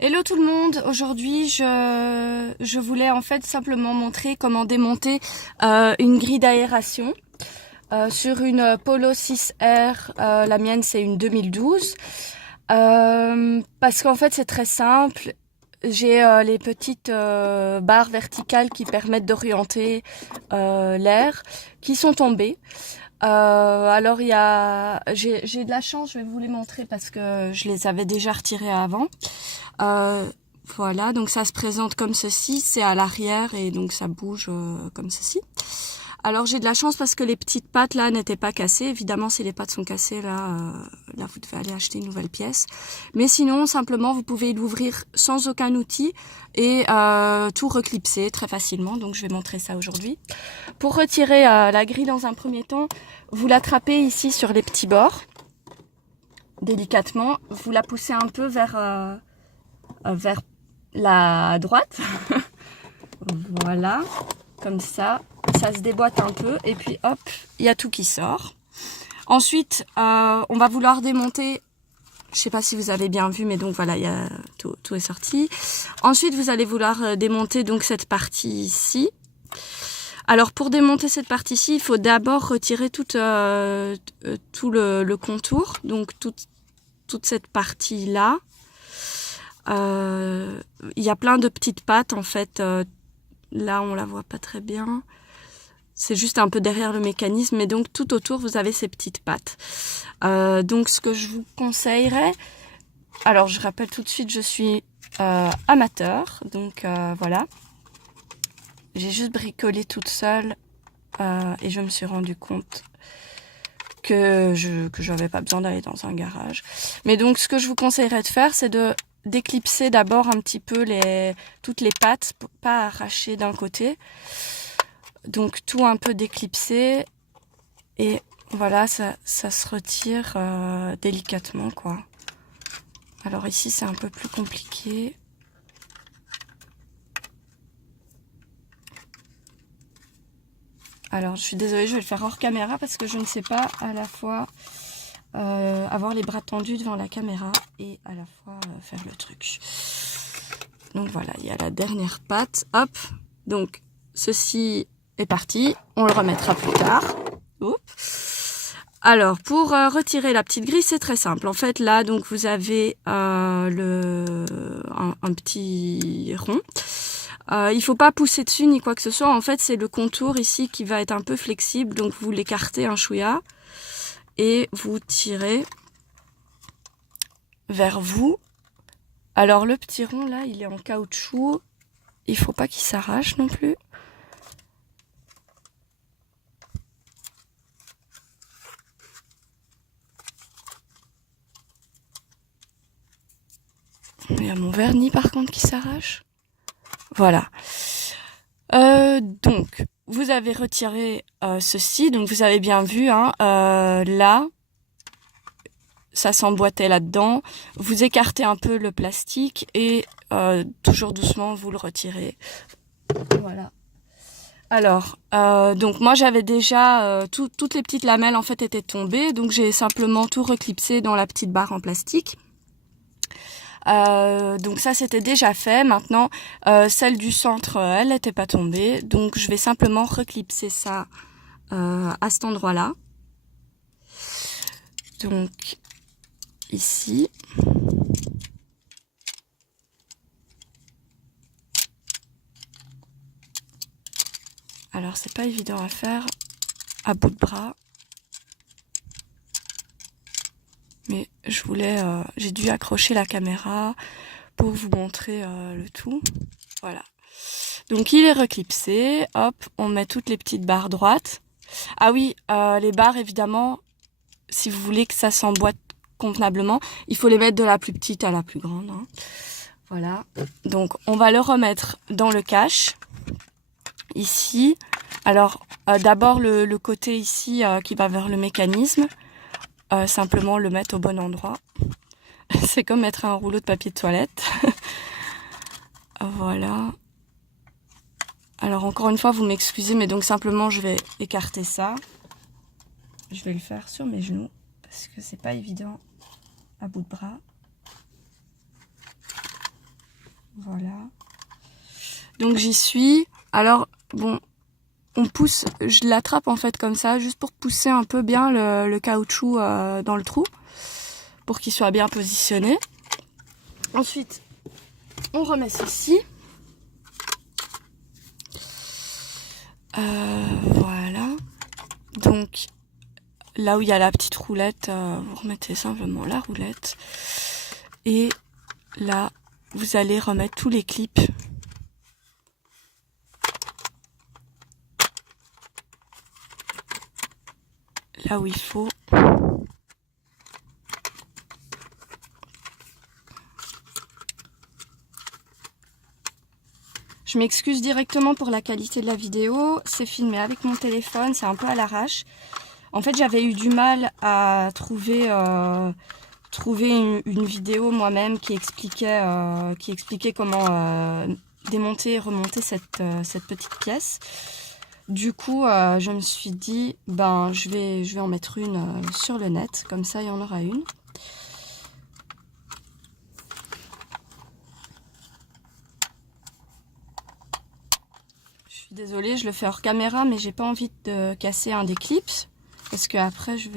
Hello tout le monde, aujourd'hui je voulais en fait simplement montrer comment démonter une grille d'aération sur une Polo 6R, la mienne c'est une 2012, parce qu'en fait c'est très simple, j'ai les petites barres verticales qui permettent d'orienter l'air qui sont tombées. Alors j'ai de la chance, je vais vous les montrer parce que je les avais déjà retirées avant. Euh, voilà, donc ça se présente comme ceci, c'est à l'arrière et donc ça bouge comme ceci. Alors j'ai de la chance parce que les petites pattes là n'étaient pas cassées. Évidemment, si les pattes sont cassées là vous devez aller acheter une nouvelle pièce. Mais sinon, simplement vous pouvez l'ouvrir sans aucun outil et tout reclipser très facilement. Donc je vais montrer ça aujourd'hui. Pour retirer la grille dans un premier temps, vous l'attrapez ici sur les petits bords, délicatement. Vous la poussez un peu vers la droite. Voilà, comme ça se déboîte un peu et puis hop, il y a tout qui sort. Ensuite, on va vouloir démonter, je sais pas si vous avez bien vu, mais donc voilà, tout est sorti. Ensuite, vous allez vouloir démonter donc cette partie ici. Alors pour démonter cette partie-ci, il faut d'abord retirer tout le contour, donc toute cette partie-là. Il y a plein de petites pattes en fait. Là, on la voit pas très bien. C'est juste un peu derrière le mécanisme, mais donc tout autour, vous avez ces petites pattes. Donc ce que je vous conseillerais, alors je rappelle tout de suite, je suis amateur, donc voilà. J'ai juste bricolé toute seule et je me suis rendu compte que j'avais pas besoin d'aller dans un garage. Mais donc ce que je vous conseillerais de faire, c'est de d'éclipser d'abord un petit peu toutes les pattes pour pas arracher d'un côté. Donc tout un peu d'éclipser et voilà, ça se retire délicatement quoi. Alors ici c'est un peu plus compliqué. Alors je suis désolée, je vais le faire hors caméra parce que je ne sais pas à la fois avoir les bras tendus devant la caméra et à la fois faire le truc. Donc voilà, il y a la dernière patte. Hop, donc ceci est parti. On le remettra plus tard. Oups. Alors pour retirer la petite grille, c'est très simple. En fait là, donc vous avez un petit rond. Il faut pas pousser dessus ni quoi que ce soit. En fait, c'est le contour ici qui va être un peu flexible. Donc vous l'écartez un chouïa et vous tirez vers vous. Alors le petit rond là, il est en caoutchouc. Il faut pas qu'il s'arrache non plus. Il y a mon vernis par contre qui s'arrache. Voilà. Donc, vous avez retiré ceci. Donc, vous avez bien vu, hein, là, ça s'emboîtait là-dedans. Vous écartez un peu le plastique et toujours doucement, vous le retirez. Voilà. Alors, donc moi j'avais déjà toutes les petites lamelles en fait étaient tombées, donc j'ai simplement tout reclipsé dans la petite barre en plastique. Donc ça c'était déjà fait. Maintenant celle du centre elle n'était pas tombée, donc je vais simplement reclipser ça à cet endroit là, donc ici. Alors c'est pas évident à faire à bout de bras, mais j'ai dû accrocher la caméra pour vous montrer le tout. Voilà. Donc il est reclipsé, hop, on met toutes les petites barres droites. Ah oui, les barres évidemment, si vous voulez que ça s'emboîte convenablement, il faut les mettre de la plus petite à la plus grande. Hein. Voilà, donc on va le remettre dans le cache, ici. Alors d'abord le côté ici qui va vers le mécanisme, simplement le mettre au bon endroit. C'est comme mettre un rouleau de papier de toilette. Voilà. Alors encore une fois, vous m'excusez, mais donc simplement je vais écarter ça. Je vais le faire sur mes genoux parce que c'est pas évident à bout de bras. Voilà. Donc j'y suis. Alors bon, on pousse, je l'attrape en fait comme ça, juste pour pousser un peu bien le caoutchouc dans le trou, pour qu'il soit bien positionné. Ensuite, on remet ceci. Voilà. Donc là où il y a la petite roulette, vous remettez simplement la roulette. Et là, vous allez remettre tous les clips. Là où il faut. Je m'excuse directement pour la qualité de la vidéo. C'est filmé avec mon téléphone, c'est un peu à l'arrache. En fait, j'avais eu du mal à trouver une vidéo moi-même qui expliquait comment démonter et remonter cette petite pièce. Du coup, je me suis dit, ben, je vais en mettre une sur le net, comme ça il y en aura une. Je suis désolée, je le fais hors caméra, mais j'ai pas envie de casser un des clips, parce que après je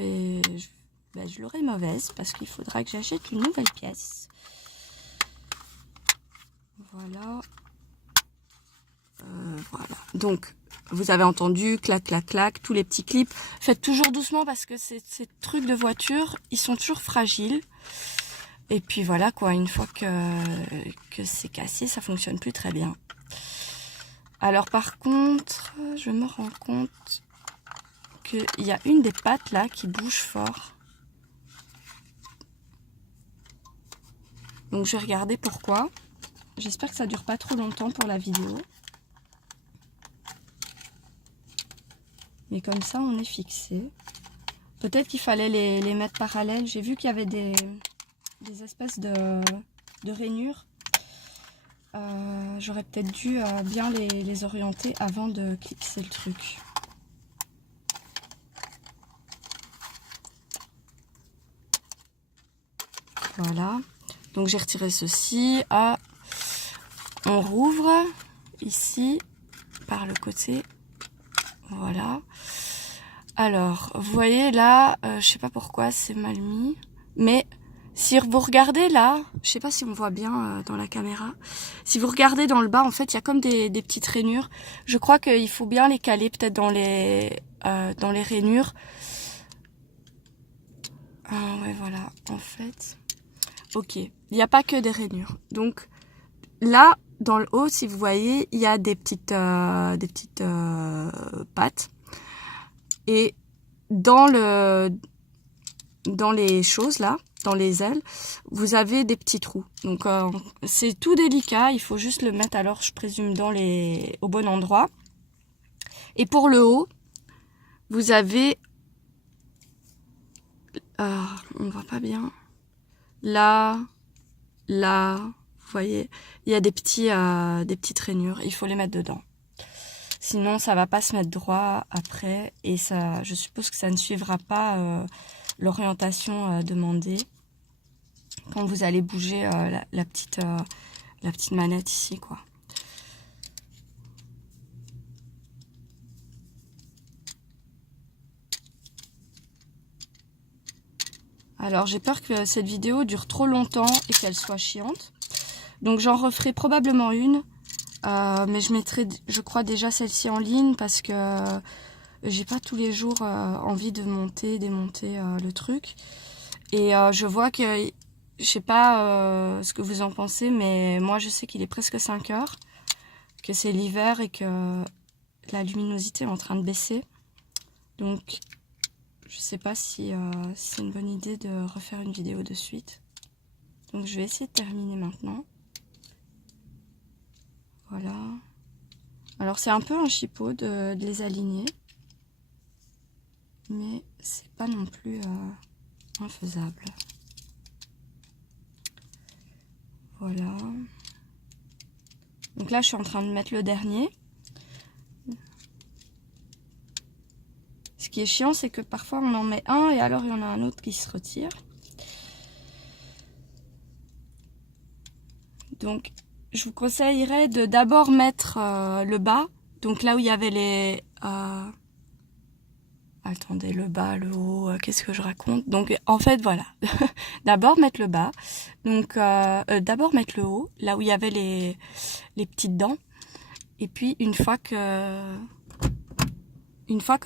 l'aurai mauvaise, parce qu'il faudra que j'achète une nouvelle pièce. Voilà. Voilà. Donc, vous avez entendu, clac, clac, clac, tous les petits clips. Faites toujours doucement parce que ces trucs de voiture, ils sont toujours fragiles. Et puis voilà quoi, une fois que c'est cassé, ça fonctionne plus très bien. Alors par contre, je me rends compte qu'il y a une des pattes là qui bouge fort. Donc je vais regarder pourquoi. J'espère que ça dure pas trop longtemps pour la vidéo. Mais comme ça, on est fixé. Peut-être qu'il fallait les mettre parallèles. J'ai vu qu'il y avait des espèces de rainures. J'aurais peut-être dû bien les orienter avant de clipser le truc. Voilà. Donc j'ai retiré ceci. Ah, on rouvre ici par le côté. Voilà. Alors, vous voyez là, je sais pas pourquoi c'est mal mis, mais si vous regardez là, je sais pas si on voit bien dans la caméra, si vous regardez dans le bas, en fait, il y a comme des petites rainures. Je crois qu'il faut bien les caler peut-être dans les rainures. Ah ouais, voilà, en fait. Ok, il n'y a pas que des rainures. Donc là, dans le haut, si vous voyez, il y a des petites pattes. Et dans les choses là, dans les ailes, vous avez des petits trous. Donc c'est tout délicat, il faut juste le mettre alors, je présume, au bon endroit. Et pour le haut, vous avez... on voit pas bien. Là, vous voyez, il y a des petites rainures, il faut les mettre dedans. Sinon, ça va pas se mettre droit après et ça, je suppose que ça ne suivra pas l'orientation demandée quand vous allez bouger la petite manette ici, quoi. Alors, j'ai peur que cette vidéo dure trop longtemps et qu'elle soit chiante. Donc, j'en referai probablement une. Mais je mettrai, je crois, déjà celle-ci en ligne parce que j'ai pas tous les jours envie de démonter le truc. Et je vois que, je sais pas ce que vous en pensez, mais moi je sais qu'il est presque 5 heures, que c'est l'hiver et que la luminosité est en train de baisser. Donc je sais pas si c'est une bonne idée de refaire une vidéo de suite. Donc je vais essayer de terminer maintenant. Voilà. Alors c'est un peu un chipot de les aligner, mais c'est pas non plus infaisable. Voilà. Donc là je suis en train de mettre le dernier. Ce qui est chiant, c'est que parfois on en met un et alors il y en a un autre qui se retire. Donc je vous conseillerais de d'abord mettre le bas. Donc là où il y avait les... Attendez, le bas, le haut, qu'est-ce que je raconte? Donc en fait voilà, d'abord mettre le bas, donc d'abord mettre le haut, là où il y avait les petites dents, et puis une fois que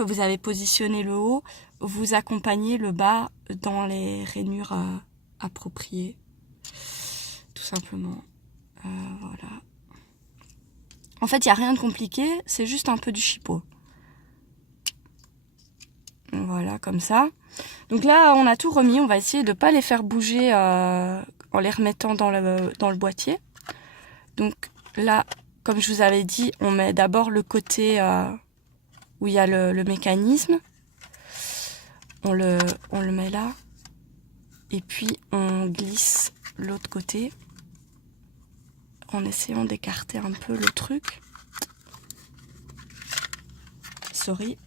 vous avez positionné le haut, vous accompagnez le bas dans les rainures appropriées, tout simplement. Voilà. En fait, il n'y a rien de compliqué, c'est juste un peu du chipot. Voilà, comme ça. Donc là, on a tout remis. On va essayer de ne pas les faire bouger en les remettant dans le boîtier. Donc là, comme je vous avais dit, on met d'abord le côté où il y a le mécanisme. On le met là. Et puis, on glisse l'autre côté en essayant d'écarter un peu le truc. Sorry.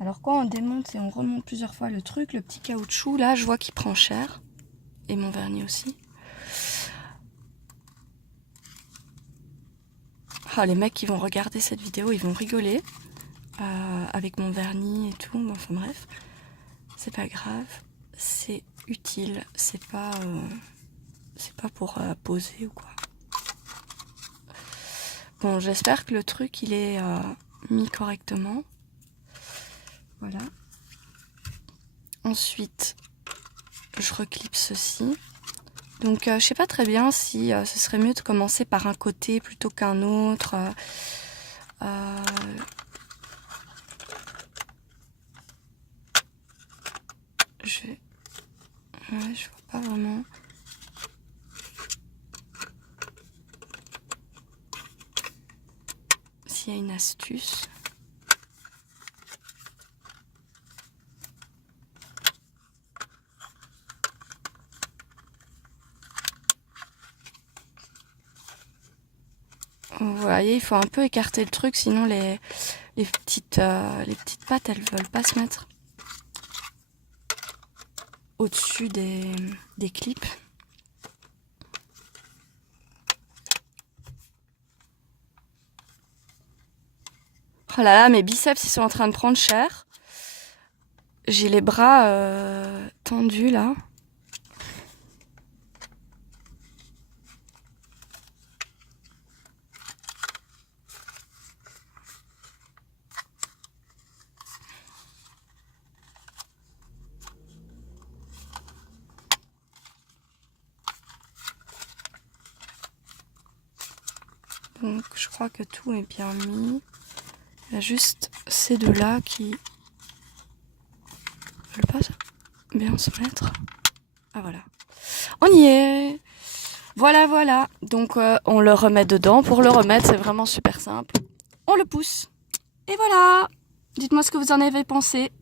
Alors quand on démonte et on remonte plusieurs fois le truc, le petit caoutchouc, là, je vois qu'il prend cher. Et mon vernis aussi. Ah, les mecs qui vont regarder cette vidéo, ils vont rigoler. Avec mon vernis et tout. Enfin bref. C'est pas grave. C'est utile. C'est pas pour poser ou quoi. Bon, j'espère que le truc, il est mis correctement. Voilà. Ensuite, je reclipe ceci. Donc, je sais pas très bien si ce serait mieux de commencer par un côté plutôt qu'un autre. Je vois pas vraiment. S'il y a une astuce. Vous voyez, il faut un peu écarter le truc, sinon les petites pattes, elles veulent pas se mettre au-dessus des clips. Oh là là, mes biceps, ils sont en train de prendre cher. J'ai les bras tendus là. Donc je crois que tout est bien mis. Il y a juste ces deux-là qui veulent pas bien se mettre. Ah voilà. On y est. Voilà. Donc on le remet dedans. Pour le remettre, c'est vraiment super simple. On le pousse. Et voilà. Dites-moi ce que vous en avez pensé.